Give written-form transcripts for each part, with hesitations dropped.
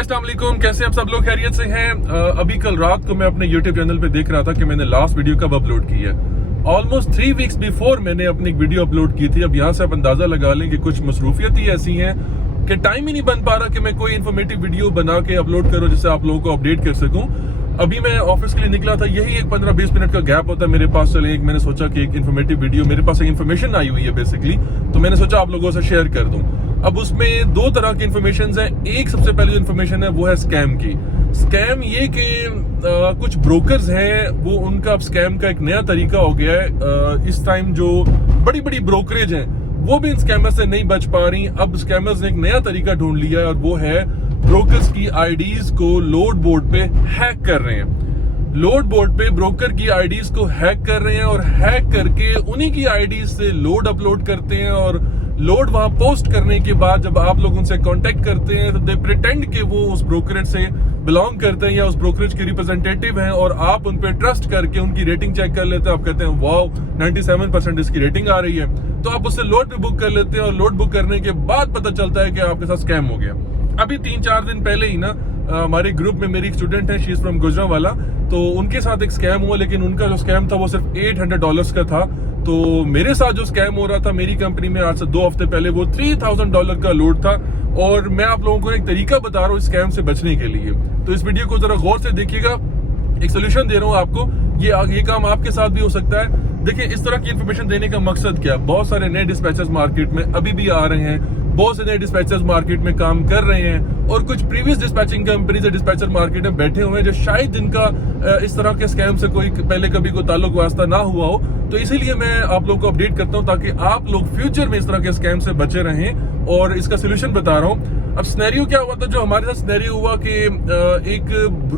अस्सलाम वालेकुम, कैसे आप सब लोग खैरियत से हैं। अभी कल रात को मैं अपने YouTube चैनल पे देख रहा था कि मैंने लास्ट वीडियो कब अपलोड की है। ऑलमोस्ट 3 वीक्स बिफोर मैंने अपनी एक वीडियो अपलोड की थी। अब यहाँ से आप अंदाजा लगा लें कि कुछ मसरूफियत ही ऐसी हैं कि टाइम ही नहीं बन पा रहा कि मैं कोई इन्फॉर्मेटिव वीडियो बना के अपलोड करूँ जिससे आप लोगों को अपडेट कर सकूँ। अभी मैं ऑफिस के लिए निकला था, यही एक 15-20 मिनट का गैप होता है मेरे पास। चले एक मैंने सोचा कि एक इन्फॉर्मेटिव वीडियो, मेरे पास एक इन्फॉर्मेशन आई हुई है बेसिकली, तो मैंने सोचा आप लोगों से शेयर कर दूं। अब उसमें 2 तरह की इन्फॉर्मेशन है। एक सबसे पहले जो इन्फॉर्मेशन है वो है स्कैम की। स्कैम ये कि कुछ ब्रोकर्स हैं, वो उनका अब स्कैम का एक नया तरीका हो गया है। इस टाइम जो बड़ी बड़ी ब्रोकरेज हैं वो भी इन स्कैमर से नहीं बच पा रही। अब स्कैमर्स ने एक नया तरीका ढूंढ लिया है और वो है ब्रोकर्स की आईडीज को लोड बोर्ड पे हैक कर रहे हैं। लोड बोर्ड पे ब्रोकर की आईडीज को हैक कर रहे हैं और हैक करके उन्हीं की आईडीज से लोड अपलोड करते हैं और लोड वहां पोस्ट करने के बाद जब आप लोग उनसे कांटेक्ट करते हैं तो दे प्रिटेंड कि वो उस ब्रोकरेज से बिलोंग करते हैं या उस ब्रोकरेज के रिप्रेजेंटेटिव हैं और आप उन पे ट्रस्ट करके उनकी रेटिंग चेक कर लेते हैं। आप कहते हैं वाओ 97% इसकी रेटिंग आ रही है, तो आप उससे लोड भी बुक कर लेते हैं और लोड बुक करने के बाद पता चलता है कि आपके साथ स्कैम हो गया। अभी 3-4 दिन पहले ही ना हमारे ग्रुप में मेरी एक स्टूडेंट है, शी इज फ्रॉम गुजरांवाला, तो उनके साथ एक स्कैम हुआ, लेकिन उनका जो स्कैम था वो सिर्फ $800 का था। तो मेरे साथ जो स्कैम हो रहा था मेरी कंपनी में आज से 2 हफ्ते पहले, वो $3000 का लोड था और मैं आप लोगों को एक तरीका बता रहा हूँ इस स्कैम से बचने के लिए। तो इस वीडियो को जरा गौर से देखिएगा, एक सोल्यूशन दे रहा हूँ आपको। ये काम आपके साथ भी हो सकता है। देखिए, इस तरह की इन्फॉर्मेशन देने का मकसद क्या है। बहुत सारे नए डिस्पैचर्स मार्केट में अभी भी आ रहे हैं, बहुत से नए डिस्पैचर्स मार्केट में काम कर रहे हैं और कुछ previous dispatching companies dispatcher market में बैठे हुए हैं जो शायद जिनका इस तरह के स्कैम से कोई पहले कभी कोई ताल्लुक वास्ता ना हुआ हो। तो इसीलिए मैं आप लोगों को अपडेट करता हूं ताकि आप लोग फ्यूचर में इस तरह के स्कैम से बचे रहें और इसका सोल्यूशन बता रहा हूं। अब सिनेरियो क्या हुआ था, जो हमारे साथ सिनेरियो हुआ कि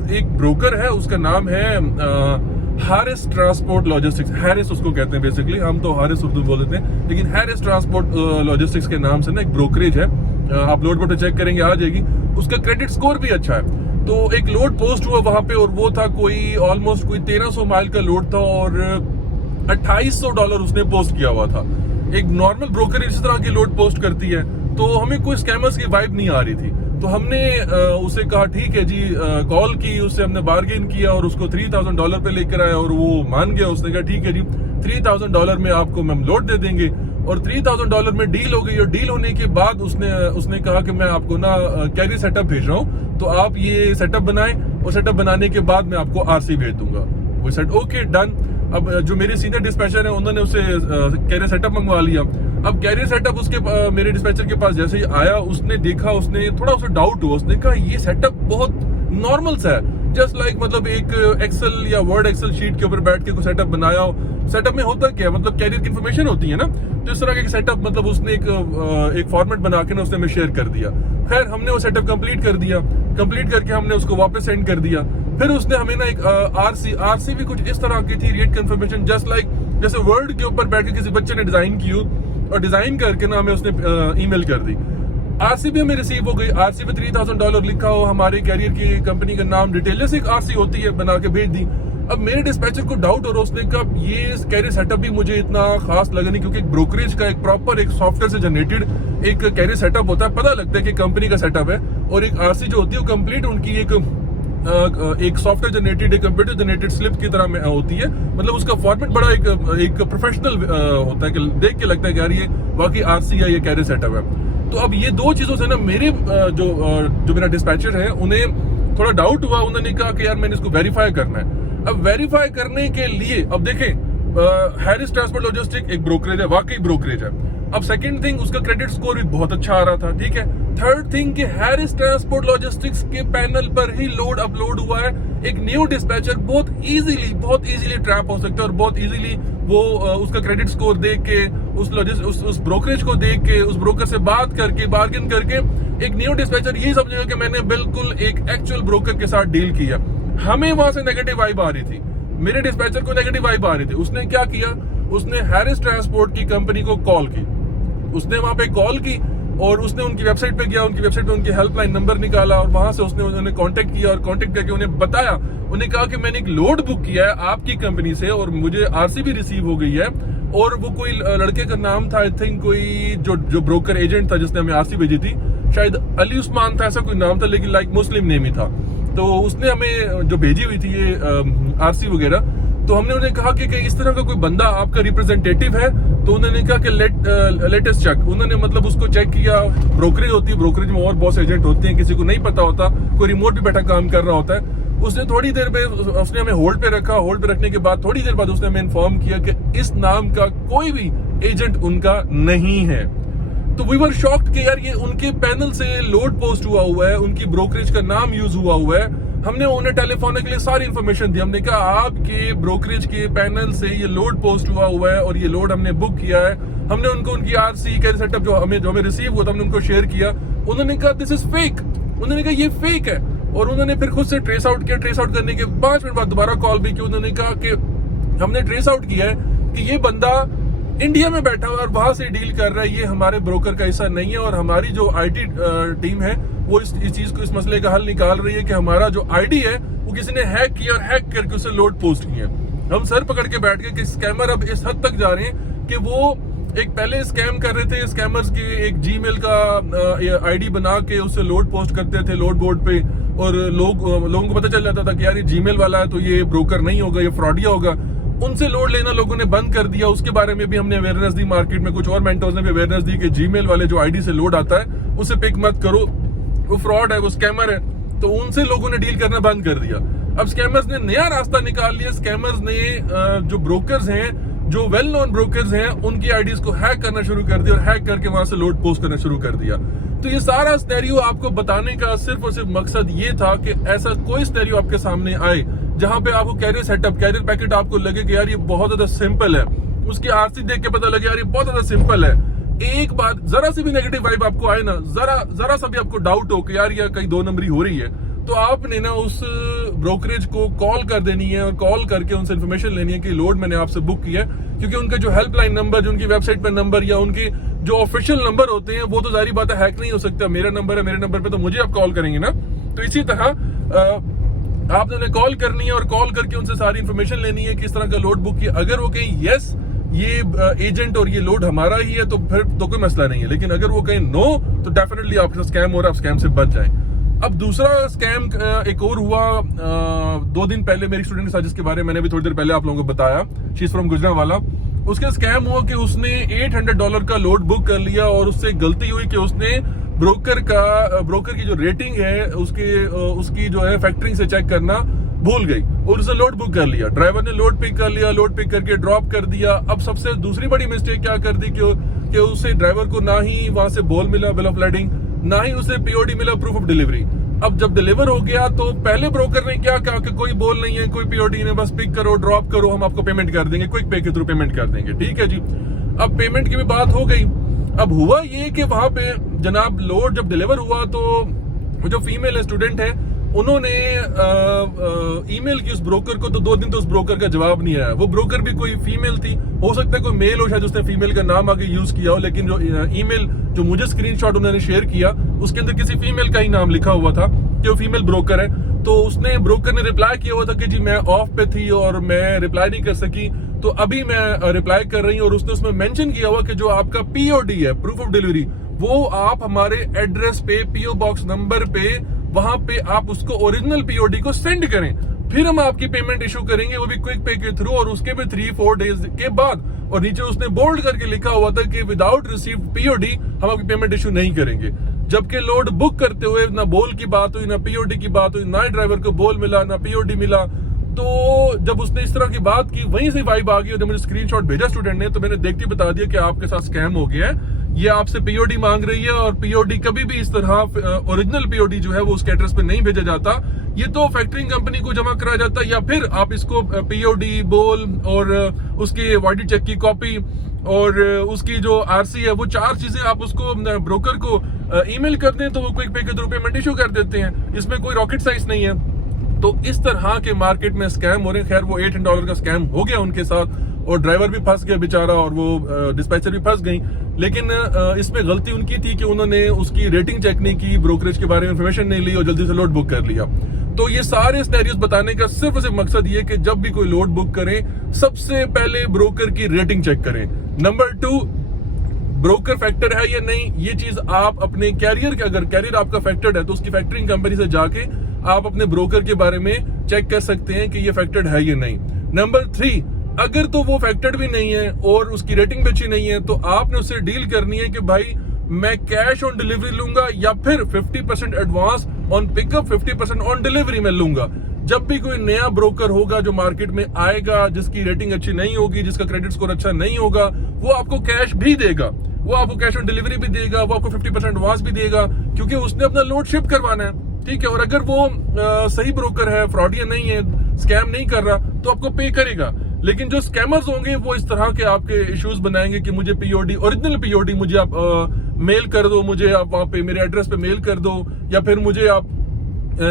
एक ब्रोकर है, उसका नाम है हारिस ट्रांसपोर्ट लॉजिस्टिक्स। हैरिस उसको कहते हैं बेसिकली, हम तो हारिस उर्दू बोल देते हैं, लेकिन हैरिस ट्रांसपोर्ट लॉजिस्टिक्स के नाम से ना एक ब्रोकरेज है। आप लोड बोर्ड पे चेक करेंगे आ जाएगी। उसका क्रेडिट स्कोर भी अच्छा है। तो एक लोड पोस्ट हुआ वहां पे और वो था कोई ऑलमोस्ट 1300 माइल का लोड था और $2800 उसने पोस्ट किया हुआ था। एक नॉर्मल ब्रोकर इस तरह की लोड पोस्ट करती है, तो हमें कोई स्कैमर्स की वाइब नहीं आ रही थी। तो हमने उसे कहा ठीक है जी, कॉल की, उससे हमने बार्गेन किया और उसको $3000 पे लेकर आया और वो मान गया। उसने कहा ठीक है जी, $3000 में आपको हम लोड दे देंगे और $3000 में डील हो गई। और डील होने के बाद उसने कहा कि मैं आपको ना कैरियर सेटअप भेज रहा हूँ, तो आप ये सेटअप बनाएं और सेटअप बनाने के बाद मैं आपको आरसी भेज दूंगा। वो सेट ओके डन। अब जो मेरे सीनियर डिस्पैचर है उन्होंने उसे कैरियर सेटअप मंगवा लिया। अब कैरियर सेटअप उसके मेरे डिस्पैचर के पास जैसे ही आया, उसने देखा, उसने थोड़ा उसे डाउट हुआ। उसने कहा ये सेटअप बहुत नॉर्मल सा है, जस्ट लाइक मतलब एक एक्सेल या वर्ड एक्सेल शीट के ऊपर बैठ के कोई सेटअप बनाया हो। सेटअप में होता क्या है, मतलब कैरियर की इन्फॉर्मेशन होती है ना, तो इस तरह का सेटअप मतलब उसने एक फॉर्मेट बना के ना उसने हमें शेयर कर दिया। खैर, हमने वो सेटअप कंप्लीट कर दिया। कंप्लीट करके हमने उसको वापस सेंड कर दिया। फिर उसने हमें ना एक आरसी भी कुछ इस तरह की थी, रेट कंफर्मेशन, जस्ट लाइक जैसे वर्ड के ऊपर बैठ के किसी बच्चे ने डिजाइन की हो और डिजाइन करके ना हमें उसने ईमेल कर दी। आरसी भी हमें रिसीव हो गई। आरसी पे $3000 लिखा हो, हमारे कैरियर की कंपनी का नाम, डिटेल जैसे एक आरसी होती है, बना के भेज दी। अब मेरे डिस्पैचर को डाउट हो रहा, उसने कहा ये कैरियर सेटअप भी मुझे इतना खास लगा नहीं, क्योंकि एक ब्रोकरेज का एक प्रॉपर एक सॉफ्टवेयर से जनरेटेड एक कैरियर सेटअप होता है, पता लगता है कि कंपनी का सेटअप है। और एक आरसी जो होती है वो कंप्लीट उनकी एक सॉफ्टवेयर जनरेटेड, एक कंप्यूटर जनरेटेड स्लिप की तरह में होती है। मतलब उसका फॉर्मेट बड़ा एक प्रोफेशनल होता है कि देख के लगता है कि यार ये वाकई आरसी या ये कैरियर सेटअप है। तो अब ये 2 चीजों से ना मेरे जो मेरा डिस्पैचर है उन्हें थोड़ा डाउट हुआ। उन्होंने कहा कि यार मैंने इसको वेरीफाई करना है। अब वेरीफाई करने के लिए अब देखें, हैरिस ट्रांसपोर्ट लॉजिस्टिक एक ब्रोकरेज है, वाकई ब्रोकरेज है। अब सेकंड थिंग, उसका क्रेडिट स्कोर भी बहुत अच्छा आ रहा था, ठीक है। थर्ड थिंग कि हैरिस ट्रांसपोर्ट लॉजिस्टिक्स के पैनल पर ही लोड अपलोड हुआ है। एक न्यू डिस्पैचर बहुत इजीली ट्रैप हो सकता है और बहुत इजीली वो उसका क्रेडिट स्कोर देख के, उस ब्रोकरेज को देख के, उस ब्रोकर से बात करके, बार्गेन करके एक न्यू डिस्पैचर यही समझेगा कि मैंने बिल्कुल एक एक्चुअल ब्रोकर के साथ डील किया। हमें वहां से नेगेटिव वाइब आ रही थी, मेरे डिस्पैचर को नेगेटिव वाइब आ रही थी। उसने क्या किया, उसने हैरिस ट्रांसपोर्ट की कंपनी को कॉल की। उसने वहां पे कॉल की और उसने उनकी वेबसाइट पे गया, उनकी वेबसाइट पे उनकी हेल्पलाइन नंबर निकाला और वहां से उसने उन्हें कांटेक्ट किया और कांटेक्ट करके उन्हें बताया। उन्हें कहा कि मैंने एक लोड बुक किया है आपकी कंपनी से और मुझे आरसी भी रिसीव हो गई है और वो कोई लड़के का नाम था, आई थिंक कोई जो ब्रोकर एजेंट था जिसने हमें आरसी भेजी थी, शायद अली उस्मान था, ऐसा कोई नाम था, लेकिन लाइक मुस्लिम नेम ही था। तो उसने हमें जो भेजी हुई थी ये आरसी वगैरह, तो हमने उन्हें कहा कि इस तरह का कोई बंदा आपका रिप्रेजेंटेटिव है, तो उन्होंने कहा कि लेटेस्ट चेक। उन्होंने मतलब उसको चेक किया। ब्रोकरेज होती है, ब्रोकरेज में और बहुत से एजेंट होते हैं, किसी को नहीं पता होता, कोई रिमोट भी बैठा काम कर रहा होता है। उसने थोड़ी देर में उसने हमें होल्ड पे रखा। होल्ड पे रखने के बाद थोड़ी देर बाद उसने हमें इन्फॉर्म किया कि इस नाम का कोई भी एजेंट उनका नहीं है। तो वी वर शॉक्ड कि यार ये उनके पैनल से लोड पोस्ट हुआ है, उनकी ब्रोकरेज का नाम यूज हुआ है। हमने उन्हें टेलीफोन के लिए सारी इन्फॉर्मेशन दी। हमने कहा आपके ब्रोकरेज के पैनल से ये लोड पोस्ट हुआ है और ये लोड हमने बुक किया है। हमने उनको उनकी आरसी का सेटअप जो हमें रिसीव हुआ था, हमने उनको शेयर किया। उन्होंने कहा दिस इज फेक। उन्होंने कहा ये फेक है। और उन्होंने फिर खुद से ट्रेस आउट किया। ट्रेस आउट करने के 5 मिनट बाद दोबारा कॉल भी की। उन्होंने कहा कि हमने ट्रेस आउट किया है कि ये बंदा इंडिया में बैठा हुआ और वहां से डील कर रहा है, ये हमारे ब्रोकर का हिस्सा नहीं है। और हमारी जो आईटी टीम है वो इस चीज को, इस मसले का हल निकाल रही है कि हमारा जो आईडी है वो किसी ने हैक किया और हैक करके उसे लोड पोस्ट किया। हम सर पकड़ के बैठ गए कि स्कैमर अब इस हद तक जा रहे हैं कि वो एक पहले स्कैम कर रहे थे, स्कैमर्स की एक जीमेल का आईडी बना के उससे लोड पोस्ट करते थे लोड बोर्ड पे, और लोगों को पता चल जाता था कि यार ये जीमेल वाला है तो ये ब्रोकर नहीं होगा, ये फ्रॉडिया होगा। उनसे लोड लेना लोगों ने बंद कर दिया। उसके बारे में भी हमने अवेयरनेस दी, मार्केट में कुछ और मेंटर्स ने भी अवेयरनेस दी कि जीमेल वाले जो आईडी से लोड आता है उसे पिक मत करो, वो फ्रॉड है, वो स्कैमर है। तो उनसे लोगों ने डील करना बंद कर दिया। अब स्कैमर्स ने नया रास्ता निकाल लिया। स्कैमर्स ने जो ब्रोकर्स हैं, जो वेल नोन ब्रोकर्स हैं, उनकी आईडीज को हैक करना शुरू कर दिया और हैक करके वहां से लोड पोस्ट करना शुरू कर दिया। तो ये सारा सिनेरियो आपको बताने का सिर्फ और सिर्फ मकसद ये था कि ऐसा कोई सिनेरियो आपके सामने आए जहां पे आपको कैरियर सेटअप, कैरियर पैकेट आपको लगे कि यार ये बहुत ज्यादा सिंपल है, उसकी आरसी देख के पता लगे यार ये बहुत ज्यादा सिंपल है। एक बात जरा सी भी नेगेटिव वाइब आपको आए ना, जरा सा भी आपको डाउट हो कि यार ये कहीं 2 नंबरी हो रही है, तो आपने ना उस ब्रोकरेज को कॉल कर देनी है और कॉल करके उनसे इन्फॉर्मेशन लेनी है कि लोड मैंने आपसे बुक किया है। क्योंकि उनका जो हेल्पलाइन नंबर, जो उनकी वेबसाइट पर नंबर या उनके जो ऑफिशियल नंबर होते हैं वो तो जारी बात है हैक नहीं हो सकता। मेरा नंबर है, मेरे नंबर पे तो मुझे आप कॉल करेंगे ना। तो इसी तरह आपने उन्हें कॉल करनी है और कॉल करके उनसे सारी इन्फॉर्मेशन लेनी है कि इस तरह का लोड बुक किया। अगर वो कहीं यस ये एजेंट और ये लोड हमारा ही है तो फिर तो कोई मसला नहीं है, लेकिन अगर वो कहीं नो तो डेफिनेटली आपके साथ स्कैम हो रहा है, आप स्कैम से बच जाएं। अब दूसरा स्कैम एक और हुआ 2 दिन पहले मेरी स्टूडेंट के साथ, जिसके बारे में मैंने भी थोड़ी देर पहले आप लोगों को बताया। She is from Gujranwala. उसका स्कैम हुआ कि उसने $800 का लोड बुक कर लिया और उससे गलती हुई कि उसने ब्रोकर की जो रेटिंग है उसकी जो है फैक्टरिंग से चेक करना भूल गई और उसने लोड बुक कर लिया। ड्राइवर ने लोड पिक कर लिया, लोड पिक करके ड्रॉप कर दिया। अब सबसे दूसरी बड़ी मिस्टेक क्या कर दी कि उसे ड्राइवर को ना ही वहां से बोल मिला, बिल ऑफ lading, ना ही उसे पीओडी मिला, प्रूफ ऑफ डिलीवरी। अब जब डिलीवर हो गया तो पहले ब्रोकर ने क्या कहा कि कोई बोल नहीं है, कोई पीओडी नहीं, बस पिक करो, ड्रॉप करो, हम आपको पेमेंट कर देंगे, क्विक पे के थ्रू पेमेंट कर देंगे। ठीक है जी। अब पेमेंट की भी बात हो गई। अब हुआ ये कि वहां पे जनाब लोड जब डिलीवर हुआ तो जो फीमेल स्टूडेंट है उन्होंने ईमेल की उस ब्रोकर को, तो 2 दिन तो उस ब्रोकर का जवाब नहीं आया। वो ब्रोकर भी कोई फीमेल थी, हो सकता है कोई मेल हो, शायद उसने फीमेल का नाम आगे यूज किया हो, लेकिन जो ईमेल जो मुझे स्क्रीनशॉट उन्होंने शेयर किया उसके अंदर किसी फीमेल का ही नाम लिखा हुआ था कि वो फीमेल ब्रोकर है। तो उसने ब्रोकर ने रिप्लाई किया हुआ था कि जी मैं ऑफ पे थी और मैं रिप्लाई नहीं कर सकी, तो अभी मैं रिप्लाई कर रही हूँ। और उसने उसमें मेंशन किया हुआ कि जो आपका पीओडी है, प्रूफ ऑफ डिलीवरी, वो आप हमारे एड्रेस पे, पीओ बॉक्स नंबर पे, वहां पे आप उसको ओरिजिनल पीओडी को सेंड करें, फिर हम आपकी पेमेंट इशू करेंगे, वो भी क्विक पे के थ्रू, और उसके भी 3-4 डेज के बाद। और नीचे उसने बोल्ड करके लिखा हुआ था कि विदाउट रिसीव्ड पीओडी हम आपकी पेमेंट इशू नहीं करेंगे। जबकि लोड बुक करते हुए ना बोल की बात हुई, ना पीओडी की बात हुई, ना ड्राइवर को बोल मिला, ना पीओडी मिला। तो जब उसने इस तरह की बात की, वहीं से वाइब आ गई। और जब मुझे स्क्रीनशॉट भेजा स्टूडेंट ने, तो मैंने देखते बता दिया कि आपके साथ स्कैम हो गया है, ये आपसे पीओडी मांग रही है। और पीओडी कभी भी इस तरह ओरिजिनल पीओडी जो है वो उसके एड्रेस पे नहीं भेजा जाता, ये तो फैक्टरिंग कंपनी को जमा कराया जाता है, या फिर आप इसको पीओडी, बोल और उसकी वॉइडेड चेक की कॉपी और उसकी जो आरसी है, वो 4 चीजें आप उसको ब्रोकर को ईमेल कर दें तो वो क्विक पे के थ्रू पेमेंट इशू कर देते हैं। इसमें कोई रॉकेट साइंस नहीं है। तो इस तरह के मार्केट में स्कैम हो रहे हैं। खैर वो $800 का स्कैम हो गया उनके साथ, और ड्राइवर भी फंस गया बेचारा, और वो डिस्पैचर भी फंस गई। लेकिन इसमें गलती उनकी थी कि उन्होंने उसकी रेटिंग चेक नहीं की, ब्रोकरेज के बारे में इंफॉर्मेशन नहीं ली और जल्दी से लोड बुक कर लिया। तो ये सारे सिनेरियोस बताने का सिर्फ मकसद ये कि जब भी कोई लोड बुक करें, सबसे पहले ब्रोकर की रेटिंग चेक करें। नंबर 2, ब्रोकर फैक्टर है या नहीं, ये चीज आप अपने कैरियर के, अगर कैरियर आपका फैक्टर्ड है तो उसकी फैक्टरिंग कंपनी से जाके आप अपने ब्रोकर के बारे में चेक कर सकते हैं कि ये फैक्टर्ड है या नहीं। नंबर 3, अगर तो वो फैक्टर्ड भी नहीं है और उसकी रेटिंग भी अच्छी नहीं है, तो आपने उससे डील करनी है कि भाई मैं कैश ऑन डिलीवरी लूंगा या फिर 50% advance on pickup, 50% on delivery में लूंगा। जब भी कोई नया ब्रोकर होगा जो मार्केट में आएगा, जिसकी रेटिंग अच्छी नहीं होगी, जिसका क्रेडिट स्कोर अच्छा नहीं होगा, वो आपको कैश भी देगा, वो आपको कैश ऑन डिलीवरी भी देगा, वो आपको 50% एडवांस भी देगा, क्योंकि उसने अपना लोड शिप करवाना है। ठीक है, और अगर वो सही ब्रोकर है, फ्रॉडियन नहीं है, स्कैम नहीं कर रहा, तो आपको पे करेगा। लेकिन जो स्कैमर्स होंगे वो इस तरह के आपके इश्यूज बनाएंगे कि मुझे पीओडी, ओरिजिनल पीओडी मुझे आप मेल कर दो, मुझे आप वहां पे मेरे एड्रेस पे मेल कर दो, या फिर मुझे आप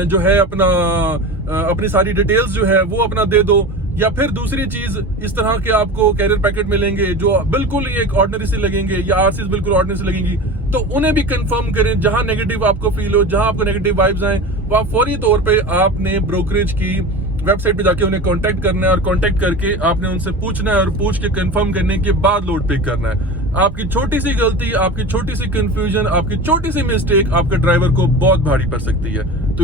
जो है अपनी सारी डिटेल्स जो है वो अपना दे दो, या फिर दूसरी चीज इस तरह के आपको कैरियर पैकेट मिलेंगे जो बिल्कुल ही एक ऑर्डिनरी से लगेंगे या आरसीज बिल्कुल ऑर्डिनरी से लगेंगी, तो उन्हें भी कंफर्म करें। जहां नेगेटिव आपको फील हो, जहां आपको नेगेटिव वाइब्स आए, वहां फौरी तौर पे आपने ब्रोकरेज की वेबसाइट पे जाके उन्हें कांटेक्ट करना है, और कांटेक्ट करके आपने उनसे पूछना है, और पूछ के कंफर्म करने के बाद लोड पिक करना है। आपकी छोटी सी गलती, आपकी छोटी सी कंफ्यूजन, आपकी छोटी सी मिस्टेक आपके ड्राइवर को बहुत भारी पड़ सकती है। तो